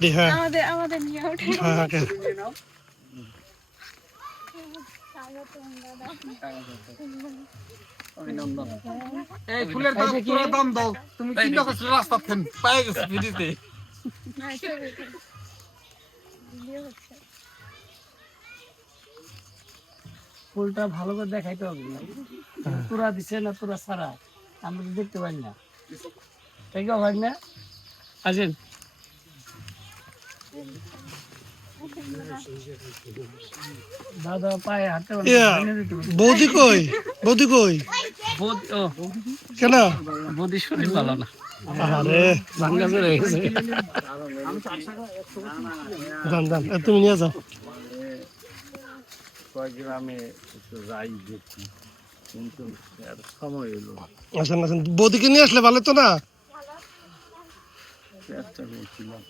হ্যাঁ আমাদের আমাদের নিয়ে ওঠে হ্যাঁ ওকে এই ফুলের দাম পুরো দাম দাও তুমি চিন্তা করছো রাস্তা থেন পায়ে গেছে ফ্রিতে ফুলটা ভালো করে দেখাইতে হবে তোরা দিছে না তোরা ছাড়া আমরা তো দেখতে পাই না তাই কি হয় না আসেন দাদা পায়ে হাতে বৌদি কই বৌদি কই কেন বৌদি শরীর ভালো না আরে ভাঙ্গা চলে গেছে দান দান তুমি নিয়ে যাও গ্রামে একটু যাই দেখি কিন্তু সময় এলো আসেন আসেন বৌদিকে নিয়ে আসলে ভালো তো না চেষ্টা করছিলাম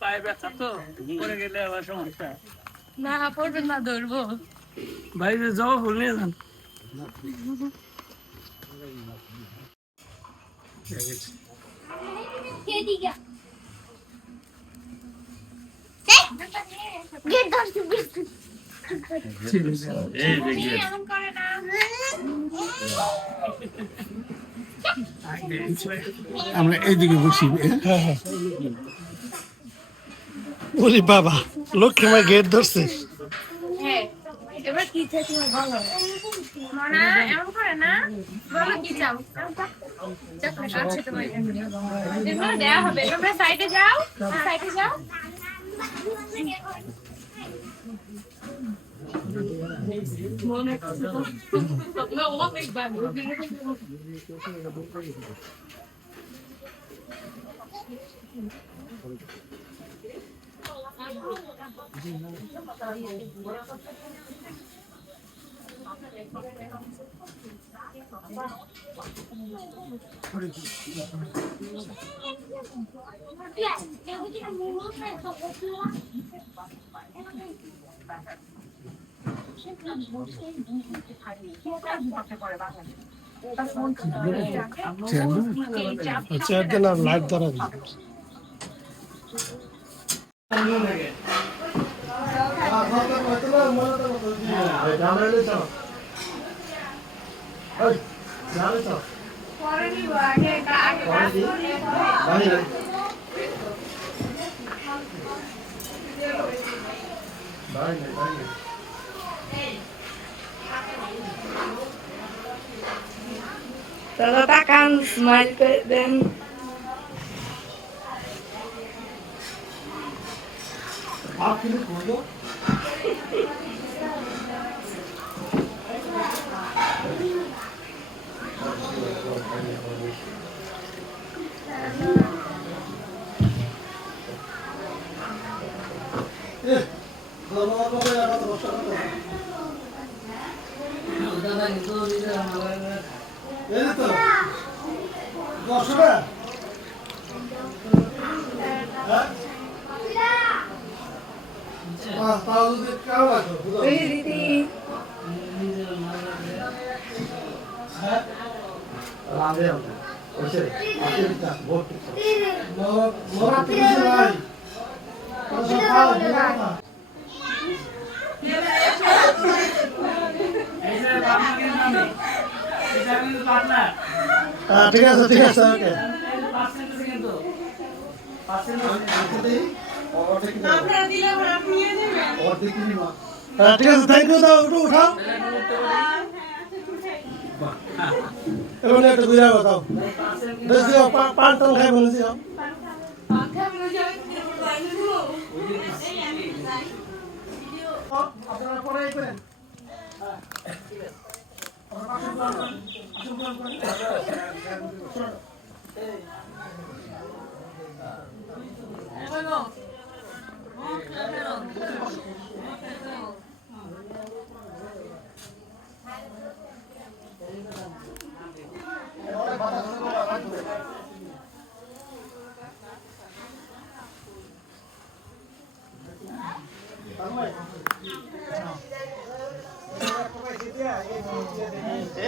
পায়ে ব্যথা তো পরে গেলে আবার সমস্যা না পড়বেন না ধরবো বাইরে যাও ফুল নিয়ে যান আমরা এইদিকে বসি হ্যাঁ হ্যাঁ ওরে বাবা লক্ষ্মী মাই গেট ধরছে এবার কি চাই তুমি বলো না এমন করে না বলো কি চাও আচ্ছা তোমার এগুলো দেওয়া হবে তোমরা সাইডে যাও মনে করো অনেক ভালো চেয়ার দেন আর লাইট ধরা Kalau takkan smile ke dan ঠিক আছে ঠিক আছে ওকে ঠিক আছে থ্যাংক ইউ দাও একটু উঠাও এবার একটা ঘুরে দাও দেখি পান টান খাই বলেছি আপনারা পরে করেন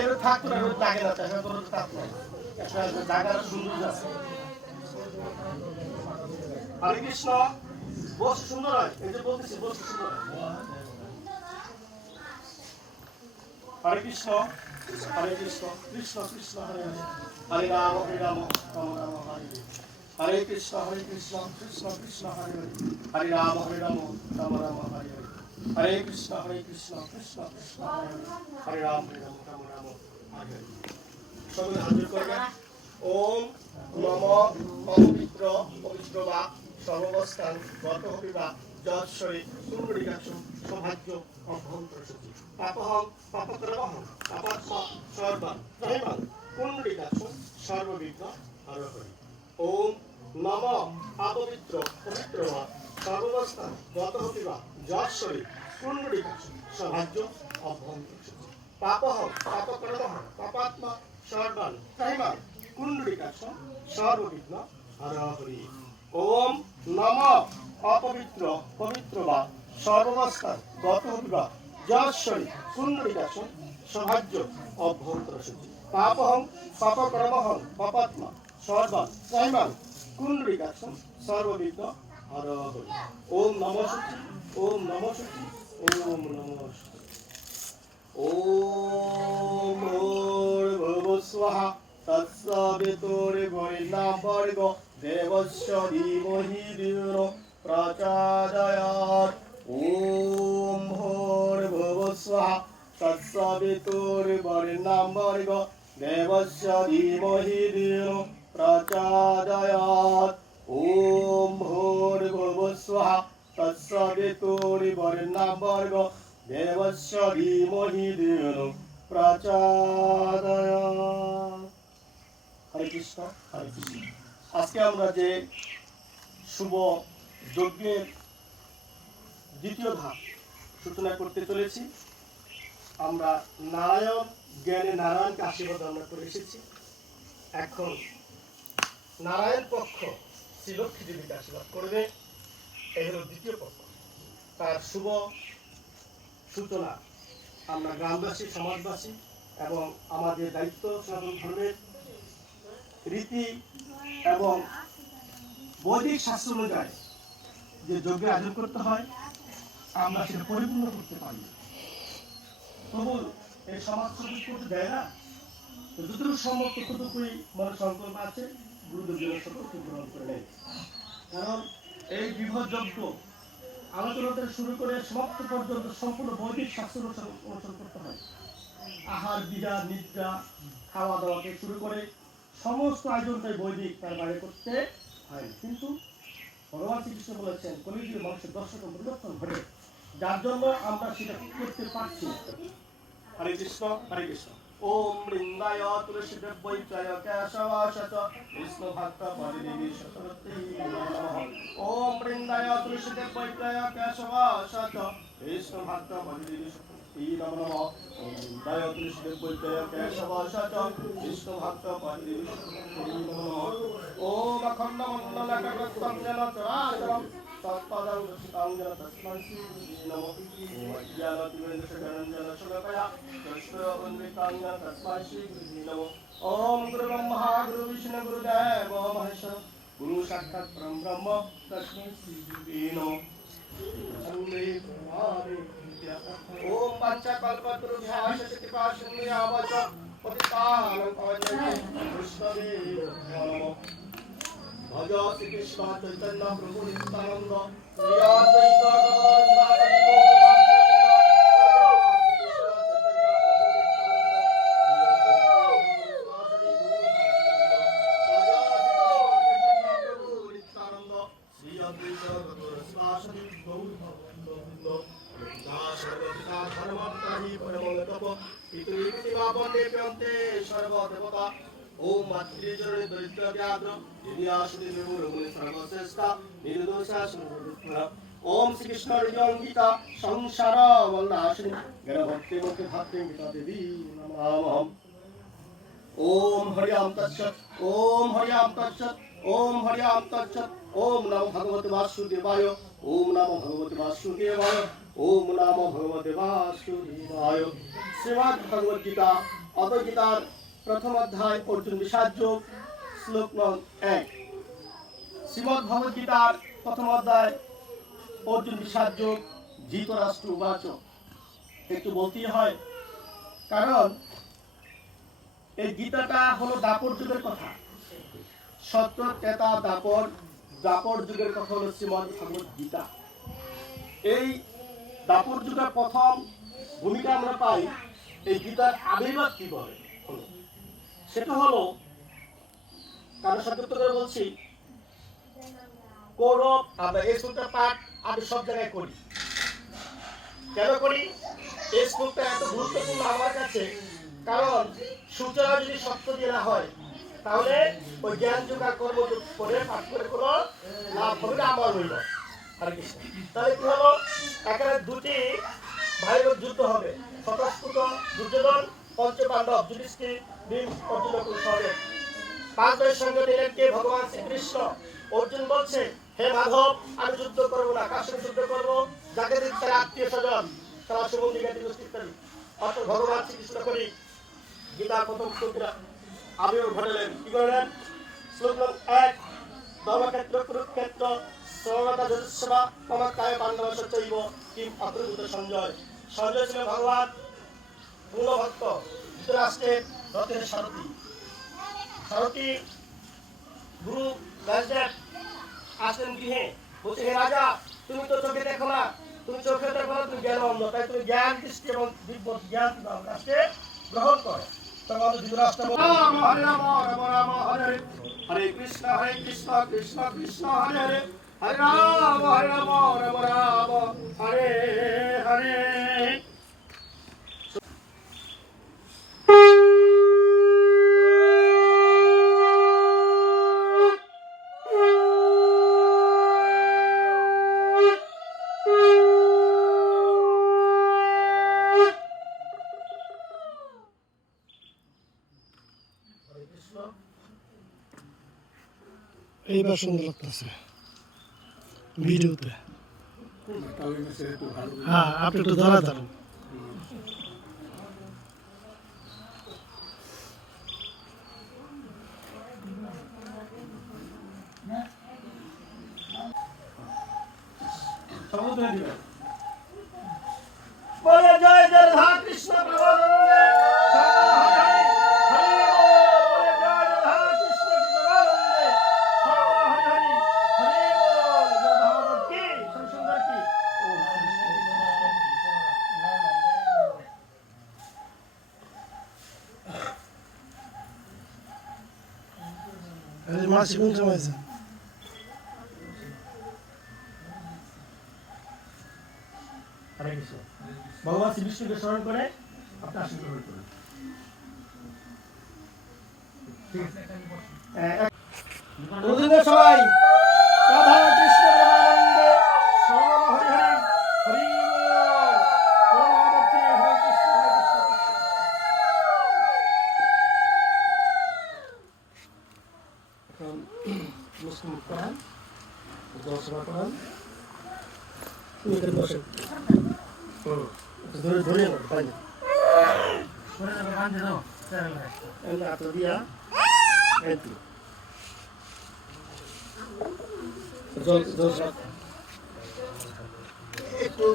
এর থাকতো না, রোদ লাগে না, তাছাড়া তো রোদ থাকতো না। একটা জায়গার সৌন্দর্য আছে। হরে কৃষ্ণ, বসে সুন্দর হয়, এই যে বলতেছি বসে সুন্দর হয়। হরে কৃষ্ণ, হরে কৃষ্ণ, কৃষ্ণ কৃষ্ণ হরে হরে, হরে রাম রাম রাম হরে হরে। হরে কৃষ্ণ কৃষ্ণ কৃষ্ণ হরে হরে, হরে রাম রাম রাম হরে হরে। হরে কৃষ্ণ কৃষ্ণ কৃষ্ণ হরে হরে, হরে রাম রাম রাম হরে হরে। সকলে হাজির করবেন। ওম নম পবিত্র পবিত্র বা সর্বাবস্থান গত হবিবা যশ্বরী কুণ্ডলিকাক্ষু সৌভাগ্য অভ্যন্তর সূচি পাপহং পাপকরমহং পাপাত্মা সর্বা ত্রয়বাং কুণ্ডলিকাক্ষু সর্ববিঘ্ন হরহরি। ওম নম অপবিত্র পবিত্র বা সর্বাবস্থান গত হবিবা যশ্বরী কুণ্ডলিকাক্ষু সৌভাগ্য অভ্যন্তর সূচি পাপহং পাপকরমহং পাপাত্মা সর্বান ত্রয়বাং কুণ্ডলিকাক্ষ সর্ববিঘ্ন হরহরি। ওম নম অপবিত্র পবিত্র বা সর্বাবস্থান গত হবিবা যশ্বরী কুণ্ডলিকাক্ষ সৌভাগ্য অভ্যন্তর সূচি পাপহং পাপকর্মহং পাপাত্মা সর্বান ত্রয়বাং কুণ্ডলিকাক্ষ সর্ববিঘ্ন হরহরি। ওম নম সূচি, ওম নম সূচি, ওম নম সূচি। ওম ভূর্ভুবঃ স্বাহা তৎসবিতুর্বরেণ্যং ভর্গো দেবস্য ধীমহি ধিয়ো ন প্রচোদয়াৎ। ওম ভূর্ভুবঃ স্বাহা তৎসবিতুর্বরেণ্যং ভর্গো দেবস্য ধীমহি ধিয়ো ন প্রচোদয়াৎ। ওম ভূর্ভুবঃ স্বাহা তৎসবিতুর্বরেণ্যং ভর্গো দেবস্য ধীমহি ধিয়ো ন প্রচোদয়াৎ। হরে কৃষ্ণ, হরে কৃষ্ণ। আজকে আমরা যে শুভ যজ্ঞের দ্বিতীয় ধাপ সূচনা করতে চলেছি। আমরা নারায়ণ জ্ঞানে নারায়ণকে আশীর্বাদ আমরা করে এসেছি। এখন নারায়ণ পক্ষ শ্রীলক্ষ্মী দেবীকে আশীর্বাদ করবে। এই হলো দ্বিতীয় পক্ষ। তার শুভ সূচনা আমরা গ্রামবাসী, সমাজবাসী এবং আমাদের দায়িত্ব সনাতন ধর্মের রীতি এবং বৈদিক শাস্ত্র অনুযায়ী যে যজ্ঞের আয়োজন করতে হয় আমরা সেটা পরিপূর্ণ করতে পারি। তবু এই সমাজ করতে দেয় না। যতটুকু সম্ভব ততটুকুই মনে সংকল্প আছে, গুরুদেবের সকলকে গ্রহণ করে নেয়। কারণ এই বিবাহ যজ্ঞ আলোচনা থেকে শুরু করে সমাপ্ত পর্যন্ত সম্পূর্ণ বৈদিক শাস্ত্র অনুসরণ করতে হয়। আহার বিহার নিদ্রা খাওয়া দাওয়া থেকে শুরু করে সমস্ত আয়োজনটাই বৈদিক, তার বাইরে করতে হয়। কিন্তু ভগবান শ্রীকৃষ্ণ বলেছেন কলিযুগে মানুষের দর্শন পরিবর্তন ঘটে, যার জন্য আমরা সেটা করতে পারছি না। হরে কৃষ্ণ, হরে কৃষ্ণ। ওম বৃন্দায় তুলসী দেবৈত্রায় কেশবায় চ বিষ্ণু ভক্ত পরিদেবী শতরূপী নমঃ। ওম বৃন্দায় তুলসী দেবৈত্রায় কেশবায় চ বিষ্ণু ভক্ত পরিদেবী শতরূপী নমঃ। ওম বৃন্দায় তুলসী দেবৈত্রায় কেশবায় চ বিষ্ণু ভক্ত পরিদেবী শতরূপী নমঃ। ওম অখণ্ড মণ্ডলাকারং যেন চরাচরম তৎপদং দর্শিতাং তস্मै শ্রী নমঃ। ওম অজ্ঞানতিমিরন্দশকরঞ্জন শোকয়া কৃষ্ণবন্দিতাং তস্मै শ্রী নমঃ। ওম গুরু ব্রহ্মা গুরু বিষ্ণু গুরুদেব মহেশ্বর গুরু সাক্ষাৎ পরম ব্রহ্ম তস্मै শ্রী নমঃ। ওম পঞ্চকল্পতরুভ্যশ্চ কৃপা সিন্ধুভ্যশ্চ পতিতানাং পাবনেভ্যো বৈষ্ণবেভ্যো নমঃ। ভজ শ্রীকৃষ্ণ চৈতন্য প্রভু নিত্যানন্দ শ্রী অদ্বৈত গদাধর শ্রীবাসাদি গৌরভক্তবৃন্দ সর্বপিতা ধর্মত্যাগী পরমতপ পিতৃবন্দে প্রিয়ন্তে সর্বদেবতা। ওম মাতৃজননী দরিদ্র ব্যাঘ্র যিনি আসুদি নির্মূল সর্বশ্রেষ্ঠা নির্দোষা সর্বদুঃখরা ওম শ্রীকৃষ্ণের গীতা সংসার বলনাশিনী জ্ঞান ভক্তি মুখে ভাতে গীতা দেবী নমামহম। ওম হরি ওম তৎসৎ ওম হরি ওম তৎসৎ ওম হরি ওম তৎসৎ ওম নমো ভগবতে বাসুদেবায় ওম নমো ভগবতে বাসুদেবায় ওম নমো ভগবতে বাসুদেবায়। শ্রীমদ্ ভগবদ গীতা অত গীতার প্রথম অধ্যায় অর্জুন বিষাদ যোগ শ্লোক নং 1। শ্রীমদ্ ভগবদ গীতার প্রথম অধ্যায় অর্জুন বিষাদ যোগ ধৃতরাষ্ট্র উবাচ। একটু বলতেই হয়, কারণ এই গীতাটা হলো দাপর যুগের কথা। সত্য ত্রেতা দাপর যুগের কথা হলো শ্রীমদ্ ভগবদ গীতা। এই দাপর যুগের প্রথম ভূমিকা আমরা পাই এই গীতার আবির্ভাব কি বলে হলো, সেটা হলো কারণ সত্য করে বলছি, কৌরব আমরা এই শ্লোকটা পাঠ আমি সব জায়গায় করি। কেন করি? এই শ্লোকটা এত গুরুত্বপূর্ণ আমার কাছে, কারণ সূচনা যদি সত্য দিয়ে না হয় তাহলে ওই জ্ঞান যুগ আর কর্মযুগ করে পাঠ করে কোনো লাভ হবে না, আমার হইল। হরে কৃষ্ণ। তাহলে কি হলো, এখানে দুটি ভাইয়ের যুদ্ধ হবে, স্বতঃস্ফূর্ত দুর্যোধন, পঞ্চপাণ্ডব যুধিষ্ঠির, ভীম, অর্জুন কৌশলের 5 ভাইয়ের সঙ্গে নিলেন কে? ভগবান শ্রীকৃষ্ণ। অর্জুন বলছে, হে মাধব, আমি যুদ্ধ করবো না, কার সঙ্গে যুদ্ধ করবো? যাকে দিচ্ছে আত্মীয় স্বজন, তারা শুভঙ্গিকা ইত্যাদি। অর্থাৎ ভগবান শ্রীকৃষ্ণ করি গীতার প্রথম শ্লোকটা আবির্ভাব ঘটালেন। কি করলেন? শ্লোক 1, ধর্মক্ষেত্র কুরুক্ষেত্র সর্বদা যুদ্ধসভা মম কায় পাণ্ডব সচৈব কিম অগ্রদূত সঞ্জয়। সঞ্জয় ছিলেন ভগবান পূর্ণ ভক্ত, ধৃতরাষ্ট্রের রথের সারথি। সারথি গুরু রাজদেব আসলেন গৃহে, বলছে, হে রাজা, তুমি তো চোখে দেখো না, তুমি চোখে দেখো না, তুমি জ্ঞান অন্ধ, তাই তুমি জ্ঞান দৃষ্টি এবং দিব্য জ্ঞান রাষ্ট্রে গ্রহণ করো। তখন ধৃতরাষ্ট্র বলল, হরে রাম রাম রাম হরে হরে, হরে কৃষ্ণ কৃষ্ণ কৃষ্ণ হরে হরে, হরে রাম রাম রাম হরে হরে। এইবার সুন্দর লাগতেছে ভিডিওতে। হ্যাঁ, আপনি একটু ধরা ধরেন। বলে জয় জয় রাধা কৃষ্ণ প্রেমানন্দে, হরি হরি বলে জয় রাধা কৃষ্ণ প্রেমানন্দে, হরি হরি বল। জয় ভগবত কি সুন্দর কি মাসি কোন সময় আছে? হরে কৃষ্ণ। ভগবান শ্রীকৃষ্ণকে স্মরণ করে আপনি আশীর্বাদ গ্রহণ করুন। দুদিনের সবাই রাধা কৃষ্ণ প্রেমানন্দে, সর্ব হরি হরি হরি বল। জয় ভগবত কি, হরে কৃষ্ণ কৃষ্ণ। এখন মুসলিম কোরআন দর্শনা করান, তুমি এখানে বসেন। ধরে ধরে বাঁধে হাত দিয়া জল জল একটু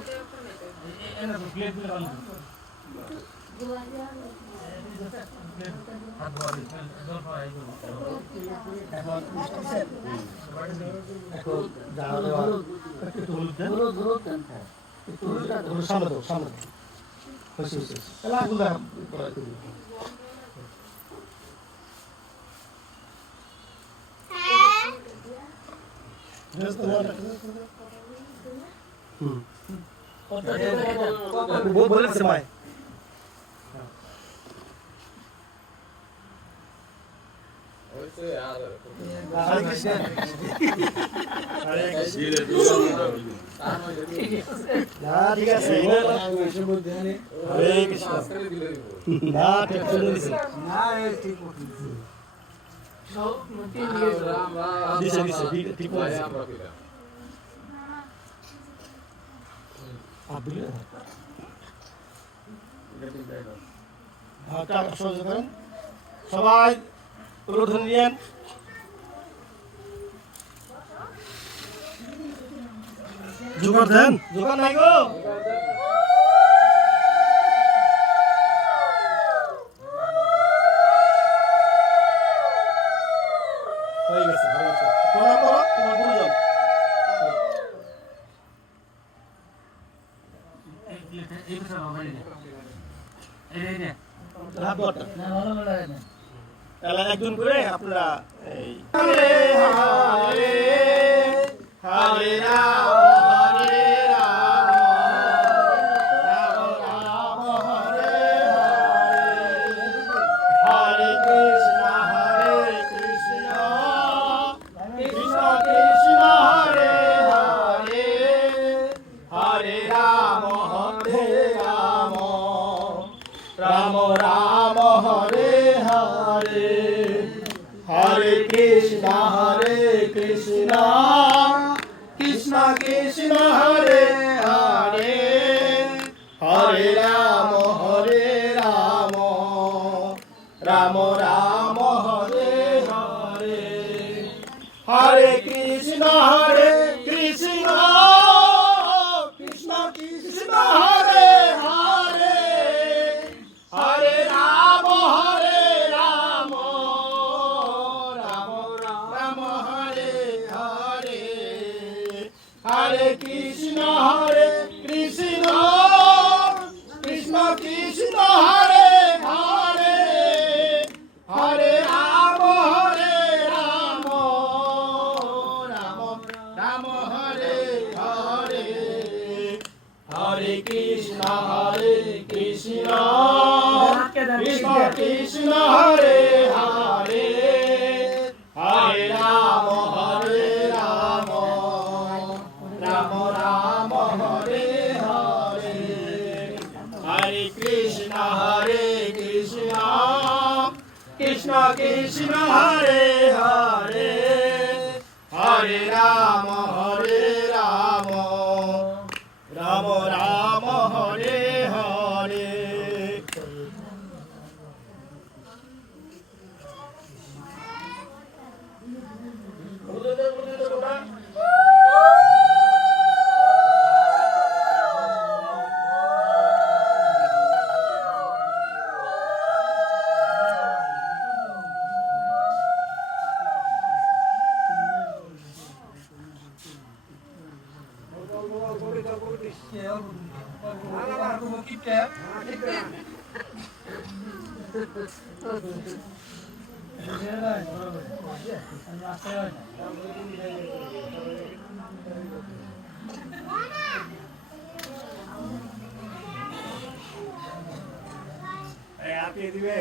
এখন যা দেওয়া একটু হলুদ দেন, সামনে দাও সামনে দাও, হয়েছে হয়েছে এলা আগুন দেখা করা দিবি। বলেছে মায় হরে কৃষ্ণ হরে কৃষ্ণ না ঠিক আছে হরে কৃষ্ণ না ঠিক চলে দিছে দিছে দিছে ঠিক বলেছে হাতটা সহজ করেন সবাই উলুধ্বনি নিয়েন জোগাড় দেন দোকান নাই গো হয়ে গেছে প্রণাম করো তোমার গুরুজন হাত ধরটা তাহলে একজন করে আপনারা এই হরে হরে হরে রাম হরে রাম রাম রাম হরে হরে হরে কৃষ্ণ কৃষ্ণ কৃষ্ণ হরে হরে হরে রাম রাম রাম হরে হরে হরে কৃষ্ণ কৃষ্ণ কৃষ্ণ কৃষ্ণ হরে হরে হরে রাম রাম রাম হরে হরে হরে কৃষ্ণ কৃষ্ণ কৃষ্ণ কৃষ্ণ হরে হরে হরে রাম রাম রাম হরে হরে হরে কৃষ্ণ কৃষ্ণ কৃষ্ণ কৃষ্ণ হরে হরে হরে রাম রাম রাম হরে হরে হরে কৃষ্ণ কৃষ্ণ কৃষ্ণ কৃষ্ণ হরে হরে হরে রাম রাম রাম হরে হরে হরে কৃষ্ণ কৃষ্ণ কৃষ্ণ কৃষ্ণ হরে হরে হরে রাম রাম রাম হরে হরে আপনি দিবে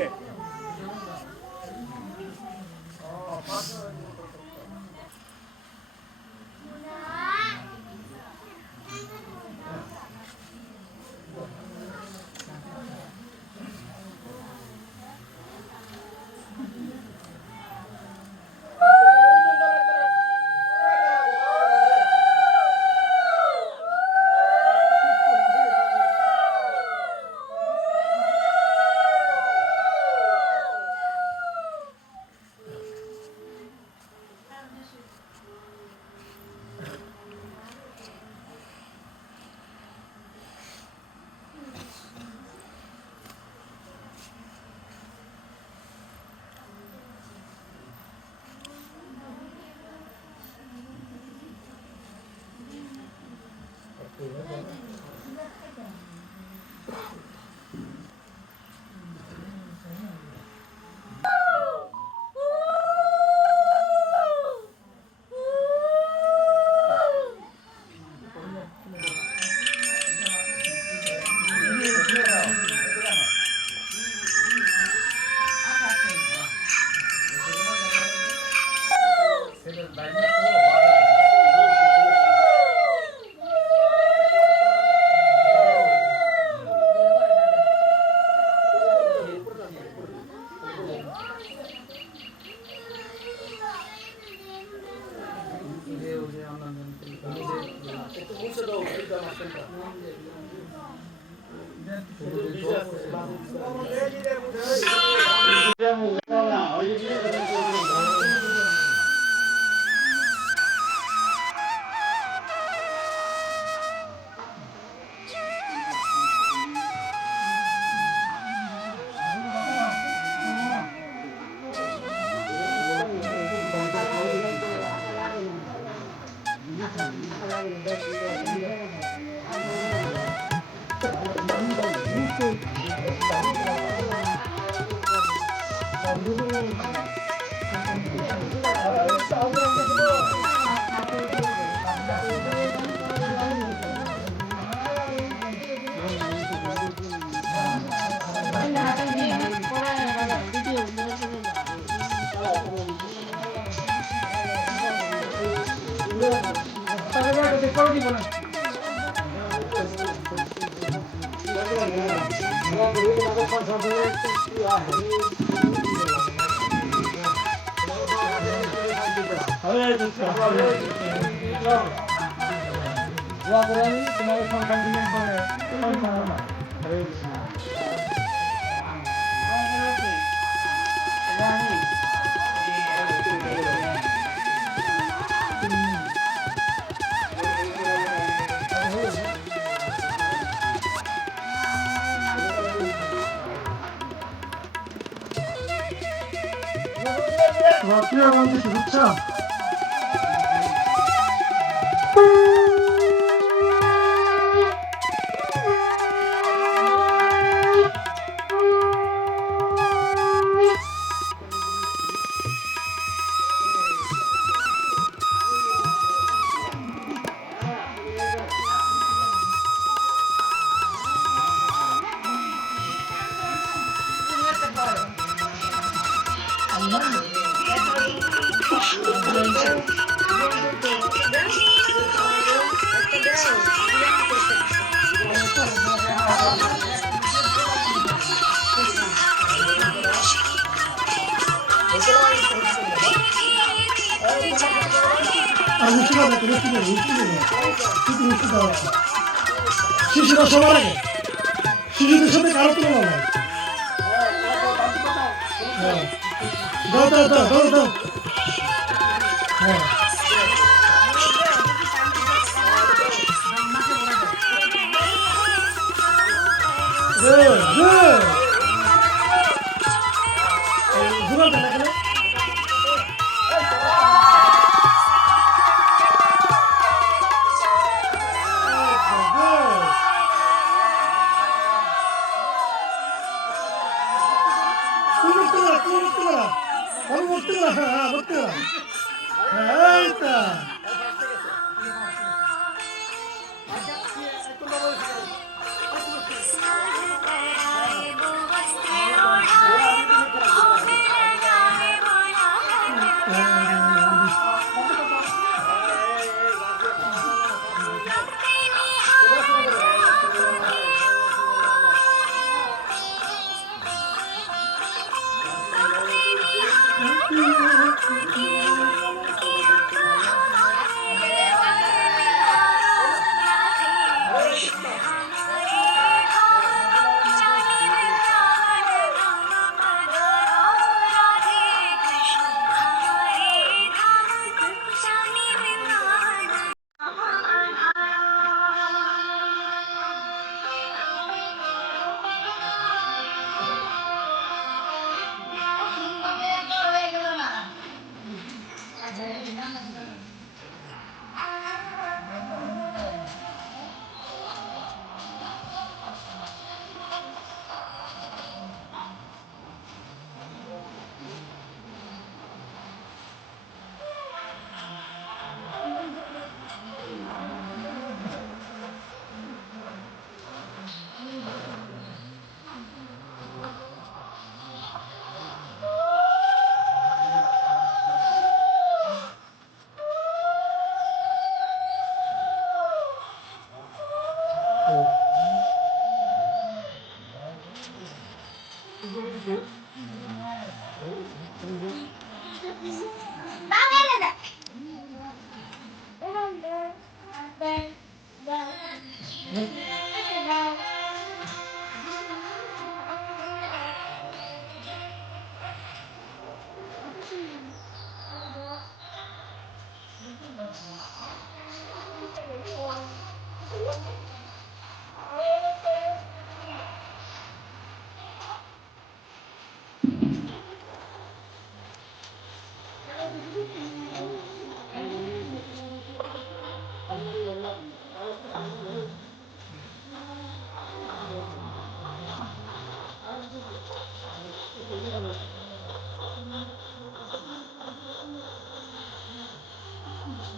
প্রিয় বন্ধু শুভেচ্ছা। শিশুরা সবার আগে, শিশুদের সাথে কারো তুলনা নাই। দাও দাও দাও দাও দাও। হ্যাঁ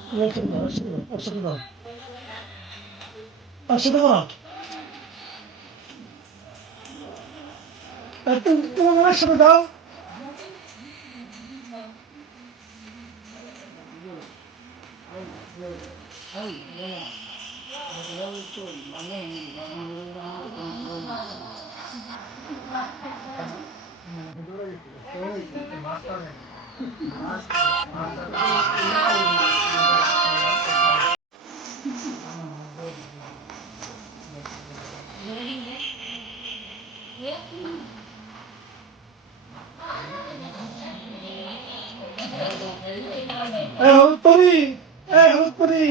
একসাথে দাও, একসাথে দাও, একসাথে করো। তোমার একসাথে দাও। হলুদ পরি, হলুদ পরি।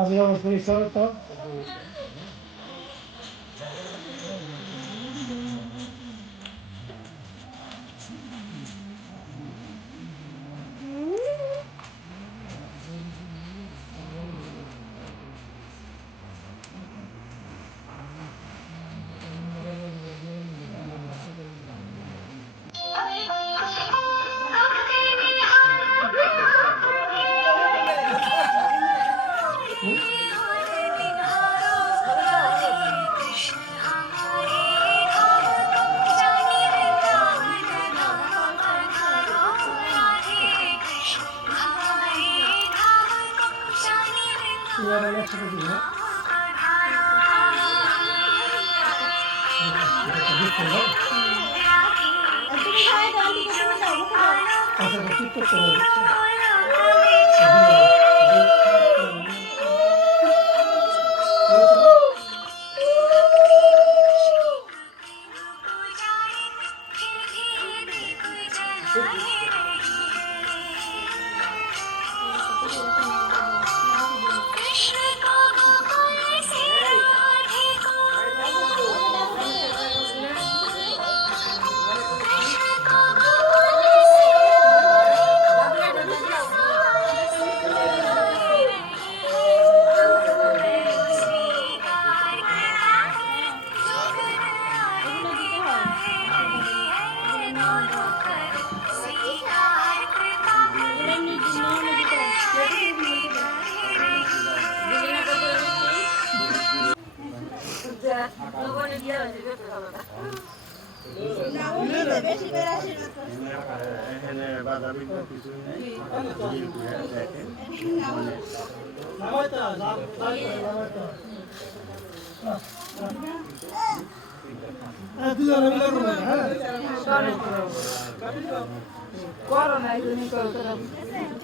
Abbiamo risolto.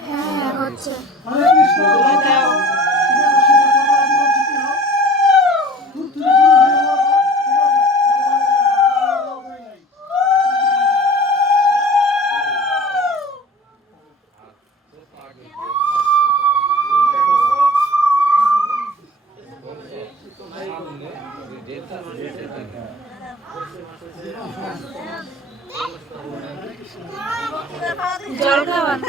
হ্যাঁ হচ্ছে জল খাওয়ান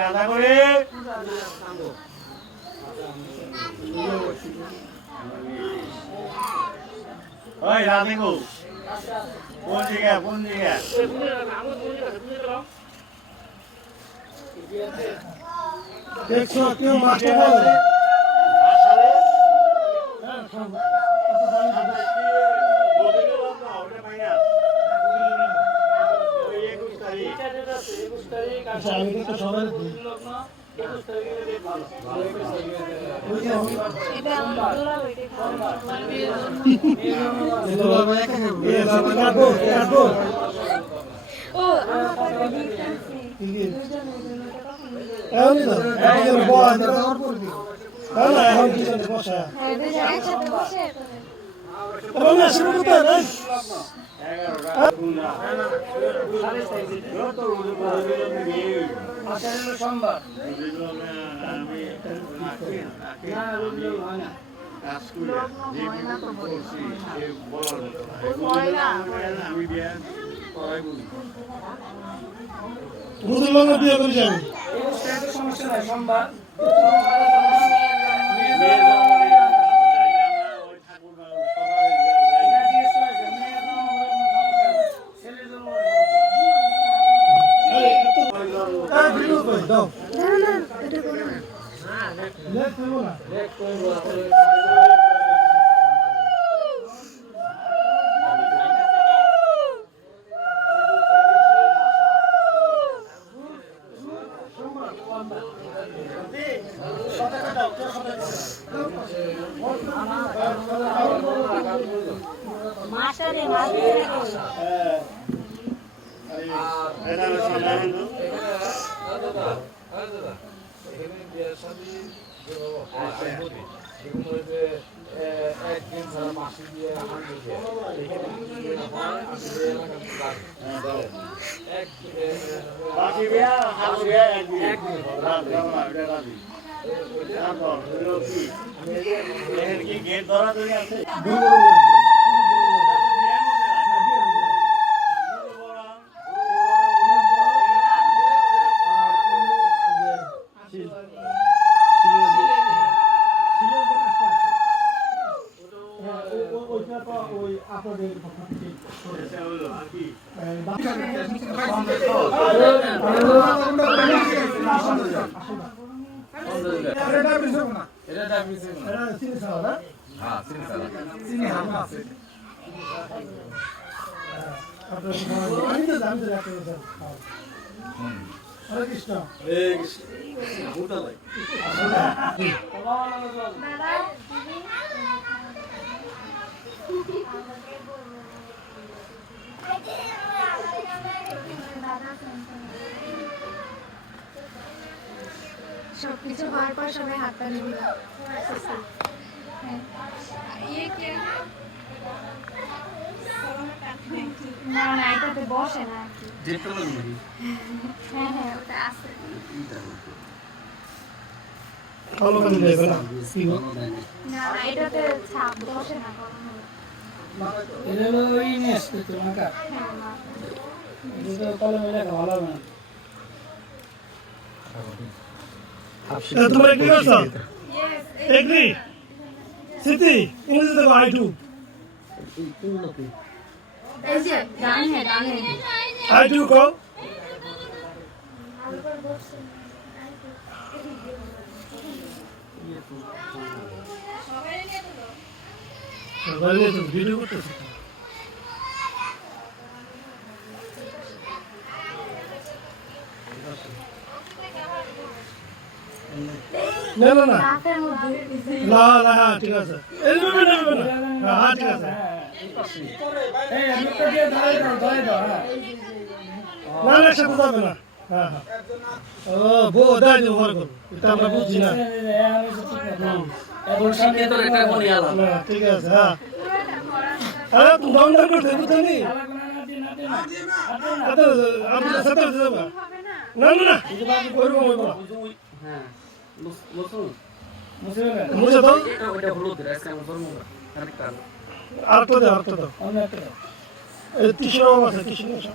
রান্না করে ওই রাধে গো কোন জায়গা দেখছো কেউ মাস্টার বলে আমি তো সবাই এটা আমার দোলা বইতে কাটবো কাটবো ও আমার পাশে দিতে আছে এমনি তো এখন বয় না এখন কি জানি বসা হ্যাঁ দুজন একসাথে বসে এখন না শুরু করতে হবে সোমবার মুসলমান বিয়ে করে যাবে সমস্যা নাই সোমবার ভিডিও করে দাও না না এটা কোনো লেখ করবো না মাস্টারে মাস্টারে একদিন ছাড়া মাসি দিয়ে গেট ধরা ধরে আছে আপনাদের পক্ষ থেকে হরে কৃষ্ণ সবকিছু হওয়ার পর সবাই হাত পা নিবি না না এটাতে বসে না আর কি হ্যাঁ হ্যাঁ ওটা আছে ভালো করে দেবে না না না এটাতে ছাপ বসে না কখনো এটা হলো ওই নিয়ে আসতে তো মাকা হ্যাঁ না এটা কলমে লেখা ভালো হবে না তোমরা কি করছো ইয়েস এগ্রি সিটি ইংরেজিতে আই টু এই যে ডান হে আই টু কো সবাই নিয়ে তো ভিডিও করতেছে না না না রাতের মধ্যে না না হ্যাঁ ঠিক আছে এই নেবে না হ্যাঁ ঠিক আছে এই আমি তো দিয়ে ধরে দাও হ্যাঁ না না সাথে যাবে না হ্যাঁ হ্যাঁ ও বো দাই দিও ঘর করো এটা আমরা বুঝছি না এখন সামনে তো একটা মনে আলা না, ঠিক আছে হ্যাঁ আরে তুমি ডাউন করতে বুঝছো নি আচ্ছা আমি সাথে যাব হবে না না না না ওইরকম হইব না হ্যাঁ মুসুল বুঝছো তো ওটা হলুদ রে আজকে আমার ধর্ম কানেক্ট আর আরেকটা দাও অন্য একটা এই তিসরা আছে তিসরা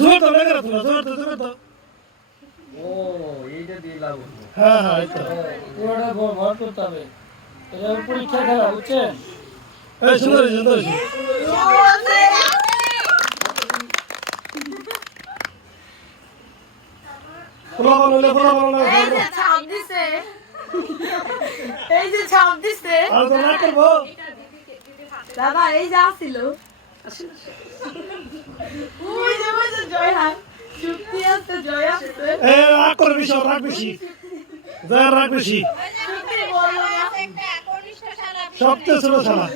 জোর তো লাগে না তুমি জোর তো ও এইটা দিয়ে লাগু হ্যাঁ হ্যাঁ এই তো পুরোটা ভর করতে হবে এটা পরীক্ষা খেলা বুঝছেন এই সুন্দর সুন্দর ফোলা বানালে এই যে ছাপ দিছে এই যে ছাপ দিছে আর তো না করবো দাদা এই যা ছিল ওই যে জয় হাত চুক্তি আছে জয় আছে এ রাগ করে বেশি রাগ বেশি যার রাগ বেশি সবচেয়ে ছোট শালা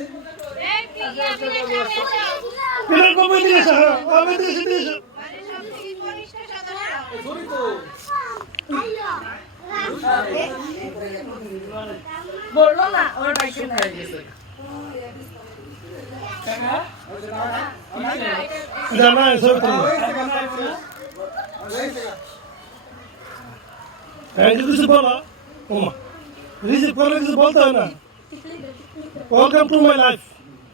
পিলার কবে দিয়েছে কবে দিয়েছে বললো না ওর বাইকে না জানা সব তো কিছু বলো ওমা রিসিভ করলে কিছু বলতে হয় না ওয়েলকাম টু মাই লাইফ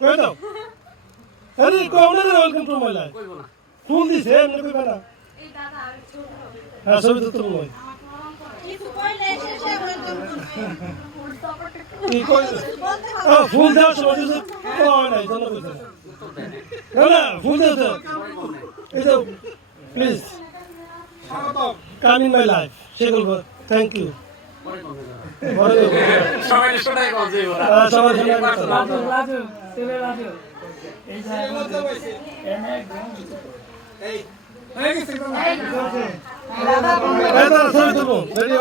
কই দাও আরে কোন না ওয়েলকাম টু মাই লাইফ ফুল দিছে এমনি কইবা না হ্যাঁ সবই তো তুমি কি কই ফুল দাও সময় দিছে কই নাই জানো কইছে না না ফুল দাও তো এই দাও please come in my life সেগুলো থ্যাংক ইউ সবাই শোনাই বলছে সবাই শোনাই রাজু রাজু ছেলে রাজু এই এই দাদা সবাই তো রেডি